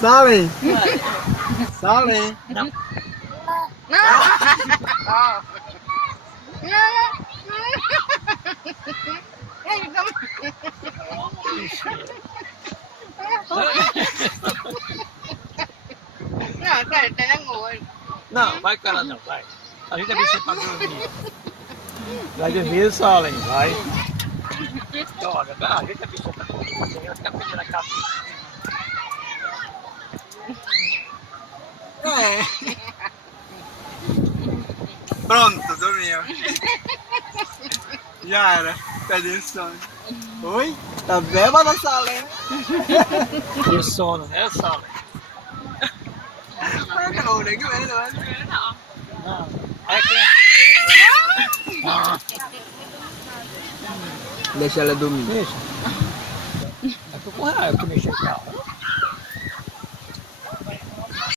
Salem. Salem. Não. Não, sai, tá na rua. Não, vai cara não, vai. A gente vai ser pra dormir. Vai dormir, Salem, vai. Olha, a gente vai ser pra dormir. Vai ficar pegando a cabeça. Pronto, dormiu. Já era. Perdi o sono. Oi? Tá bêbada, Salem? Que sono, né, Salem? Não, nem que vem, não. Não. É que... Deixa ela dormir. Deixa. É que eu que mexer com ela.